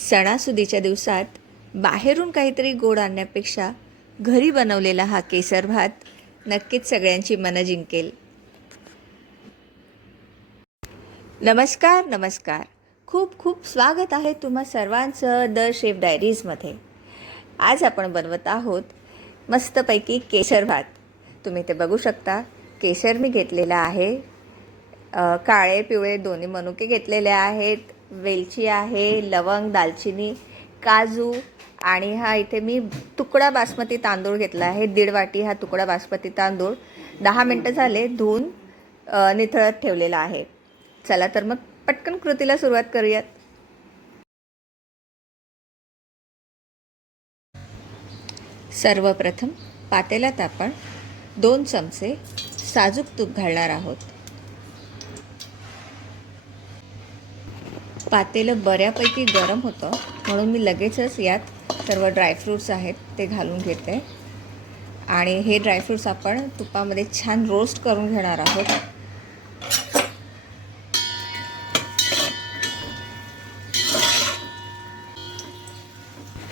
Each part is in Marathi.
सणासुदीच्या दिवसात बाहेरून काहीतरी गोड आणण्यापेक्षा घरी बनवलेला हा केसर भात नक्कीच सगळ्यांची मनं जिंकेल. नमस्कार नमस्कार. खूप खूप स्वागत आहे तुम्हा सर्वांचं द शेफ डायरीजमध्ये. आज आपण बनवत आहोत मस्तपैकी केसर भात. तुम्ही ते बघू शकता. केसर मी घेतलेला आहे. काळे पिवळे दोन्ही मनुके घेतलेले आहेत. वेलची आहे लवंग दालचिनी काजू आणि हा इथे मी तुकडा बासमती तांदूळ घेतला आहे. दीड वाटी हा तुकडा बासमती तांदूळ. दहा मिनटं झाले धुवून निथळत ठेवलेला आहे. चला तर मग पटकन कृतीला सुरुवात करूयात. सर्वप्रथम पातेल्यात आपण दोन चमचे साजूक तूप घालणार आहोत. पातेलं बऱ्यापैकी गरम होतं. म्हणून मी लगेचच यात सर्व ड्रायफ्रूट्स आहेत ते घालून घेते. आणि हे ड्रायफ्रूट्स आपण तुपामध्ये छान रोस्ट करून घेणार आहोत.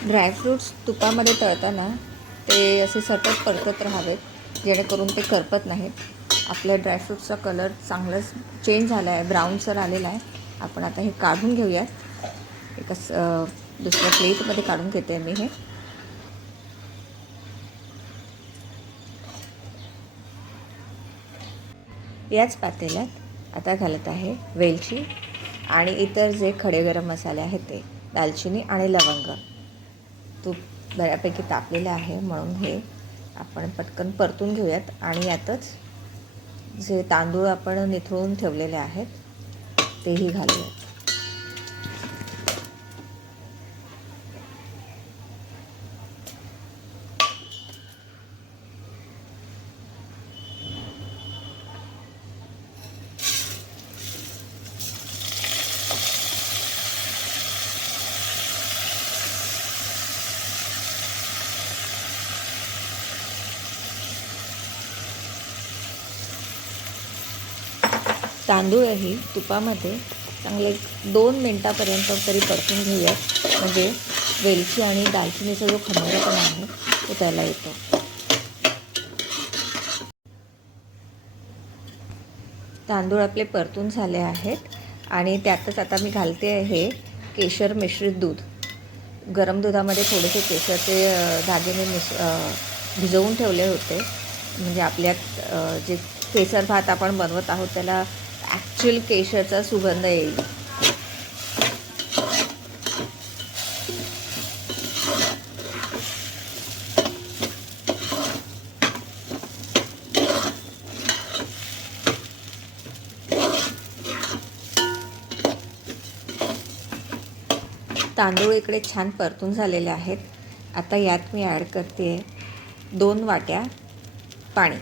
ड्रायफ्रूट्स तुपामध्ये तळताना ते असे सतत परतत राहावेत जेणेकरून ते करपत नाहीत. आपल्या ड्रायफ्रूट्सचा कलर चांगलाच चेंज झाला आहे ब्राऊनसर आलेला आहे. आपण आता हे काढून घेऊयात. एका दुसऱ्या प्लेटमध्ये काढून घेते मी हे. याच पातेल्यात आता घालत आहे वेलची आणि इतर जे खडे गरम मसाले आहेत ते दालचिनी आणि लवंग. तूप बऱ्यापैकी तापलेलं आहे म्हणून हे आपण पटकन परतून घेऊयात. आणि यातच जे तांदूळ आपण निथळून ठेवलेले आहेत तेही घालूयात तांदूळही तुपामध्ये. चांगले दोन मिनटापर्यंत तरी परतून घेऊयात. म्हणजे वेलची आणि दालचिनीचा जो खमंगपणा आहे तो त्याला येतो. तांदूळ आपले परतून झाले आहेत. आणि त्यातच आता मी घालते आहे केशर मिश्रित दूध. गरम दुधामध्ये थोडेसे केशरचे धागे मी मिस भिजवून ठेवले होते. म्हणजे आपल्यात जे केसर भात आपण बनवत आहोत त्याला ॲक्च्युअल केशरचा सुगंध येईल. तांदूळ इकडे छान परतून झालेले आहेत. आता यात मी ॲड करते दोन वाट्या पाणी.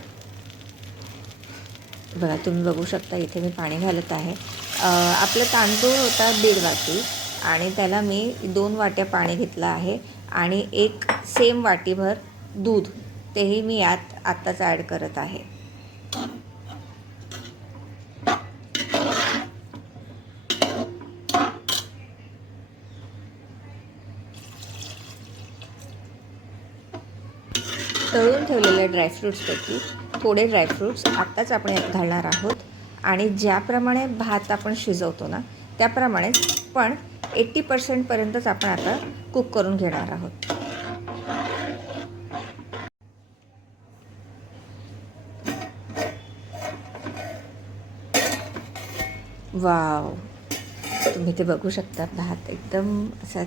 बघा तुम्ही बघू शकता इथे मी पाणी घालत आहे. आपला आपलं तांदूळ होता दीड वाटी आणि त्याला मी दोन वाट्या पाणी घेतलं आहे आणि एक सेम वाटीभर दूध तेही मी यात आत्ताच ॲड करत आहे. तळून ठेवलेल्या ड्रायफ्रूट्सपैकी थोडे ड्रायफ्रूट्स आत्ताच आपण यात घालणार आहोत. आणि ज्याप्रमाणे भात आपण शिजवतो ना त्याप्रमाणेच पण एट्टी पर्सेंटपर्यंतच आपण आता कुक करून घेणार आहोत. वाव! तुम्ही ते बघू शकता भात एकदम असा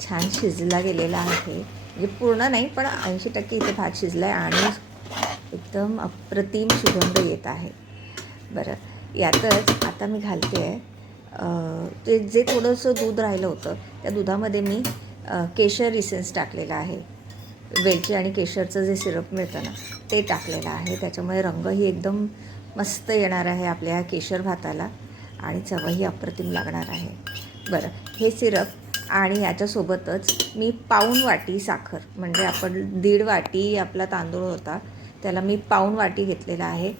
छान शिजला गेलेला आहे. म्हणजे पूर्ण नाही पण ऐंशी टक्के इथे भात शिजला आहे आणि एकदम अप्रतिम सुगंध येत आहे. बरं यातच आता मी घालते आहे ते जे थोडंसं दूध राहिलं होतं त्या दुधामध्ये मी केशर इसेन्स टाकलेला आहे. वेलची आणि केशरचं जे सिरप मिळतं ना ते टाकलेलं आहे. त्याच्यामुळे रंगही एकदम मस्त येणार आहे आपल्या केशर भाताला आणि चवही अप्रतिम लागणार आहे. बरं हे सिरप आणि याच्यासोबतच मी पाऊण वाटी साखर म्हणजे आपण दीड वाटी आपला तांदूळ होता त्याला मी पाऊण वाटी घेतलेला आहे.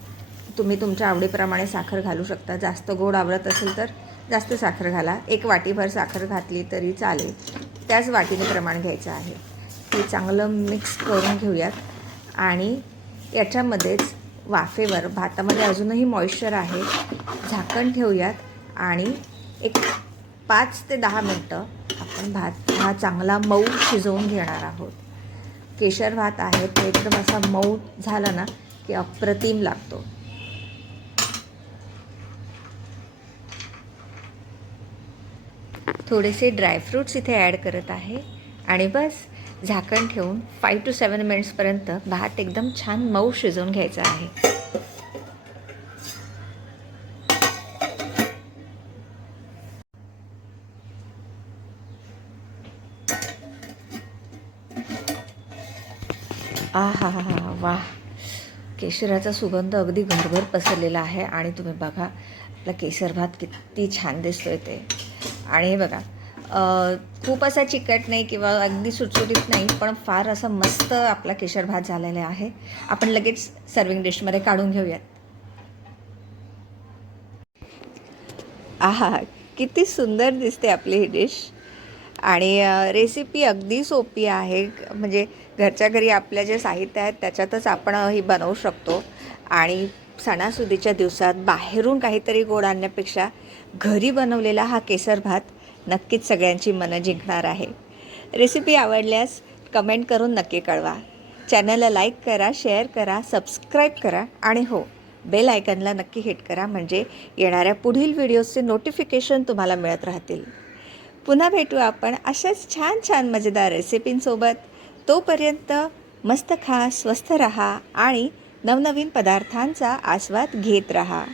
तुम्ही तुमच्या आवडीप्रमाणे साखर घालू शकता. जास्त गोड आवडत असेल तर जास्त साखर घाला. एक वाटीभर साखर घातली तरी चालेल. त्याच वाटीने प्रमाण घ्यायचं आहे. ते चांगलं मिक्स करून घेऊयात. आणि याच्यामध्येच वाफेवर भातामध्ये अजूनही मॉइश्चर आहे झाकण ठेवूयात. आणि एक पाच ते दहा मिनटं आपण भात हा चांगला मऊ शिजवून घेणार आहोत. केशर भात आहे तो एकदम असा मऊ झाला ना की अप्रतिम लागतो. थोडेसे ड्रायफ्रूट्स इथे ॲड करत आहे. आणि बस झाकण ठेवून फाईव्ह टू सेवन मिनिट्सपर्यंत भात एकदम छान मऊ शिजवून घ्यायचा आहे. आ हा हा हा वा. केशराचा सुगंध अगदी घरभर पसरलेला आहे आणि तुम्ही बघा आपला केसर भात किती छान दिसतोय ते. आणि हे बघा खूप असा चिकट नाही किंवा अगदी सुटसुटीत नाही पण फार असा मस्त आपला केशर भात झालेला आहे. आपण लगेच सर्विंग डिशमध्ये काढून घेऊयात. आहा किती सुंदर दिसते आपली ही डिश आणि रेसिपी अगदी सोपी आहे. म्हणजे घरच्या घरी आपल्या जे साहित्य आहेत त्याच्यातच आपण ही बनवू शकतो. आणि सणासुदीच्या दिवसात बाहेरून काहीतरी गोड आणण्यापेक्षा घरी बनवलेला हा केसर भात नक्कीच सगळ्यांची मनं जिंकणार आहे. रेसिपी आवडल्यास कमेंट करून नक्की कळवा. चॅनलला लाईक करा शेअर करा सबस्क्राईब करा आणि हो बेल आयकनला नक्की हिट करा म्हणजे येणाऱ्या पुढील व्हिडिओजचे नोटिफिकेशन तुम्हाला मिळत राहतील. पुन्हा भेटू आपण अशाच छान छान मजेदार रेसिपींसोबत. तोपर्यंत मस्त खा स्वस्थ रहा आणि नवनवीन पदार्थांचा आस्वाद घेत रहा.